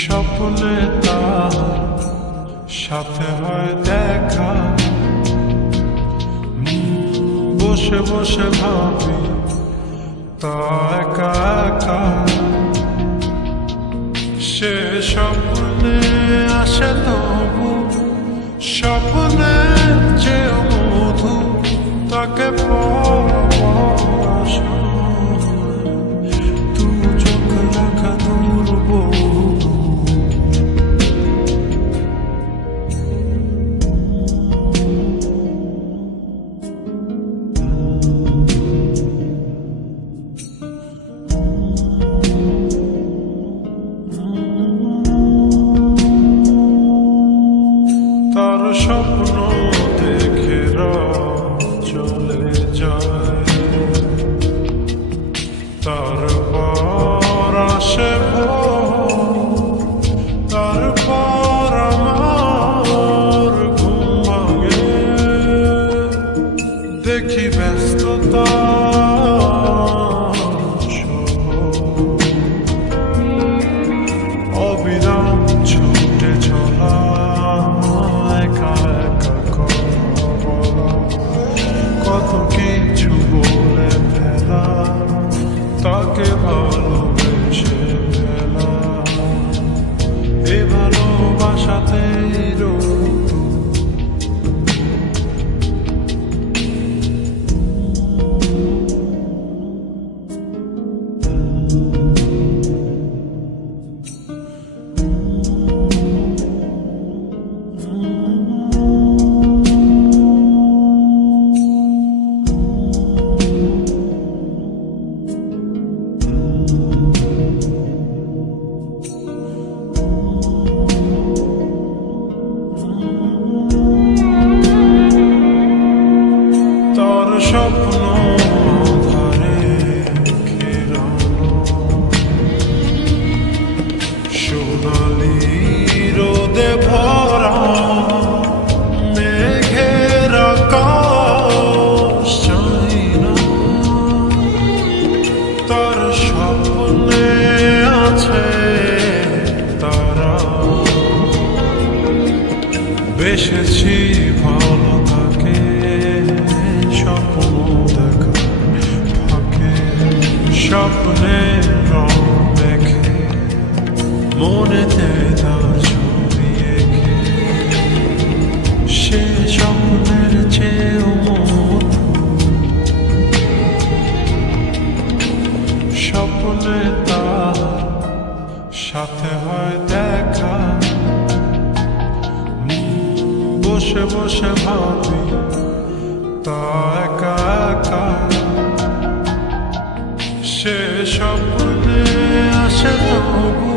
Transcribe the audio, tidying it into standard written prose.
স্বপ্নে তার সাথে হয় দেখা, বসে বসে ভাবি তা একা একা। সে স্বপ্নে আসে তবু স্বপ্নে যে মধু তাকে স্বপ্ন দেখে চলে যায়, তারপর আসে তারপর আমার ঘুম ভাঙে। দেখি ব্যস্ততা অবিরাম ছুটে চলা, কত কিছু বলে ফেলা, তাকে ভালোবেসে ফেলা, এ ভালোবাসাতেই স্বপ্ন ধারে ঘেরানো, সোনালি রোদে ভরা মেঘের আকাশ চাই না। তার স্বপ্নে আছে তারা, বেসেছি ভালো থাকে স্বপ্ন দেখা ফাঁকে। স্বপ্নের রং দেখে মনেতে তার ছবি এঁকে, সে স্বপ্নের চেয়েও মধু। স্বপ্নে তার সাথে হয় দেখা, বসে বসে ভাবি তা একা একা। সে স্বপ্নে আসে তবু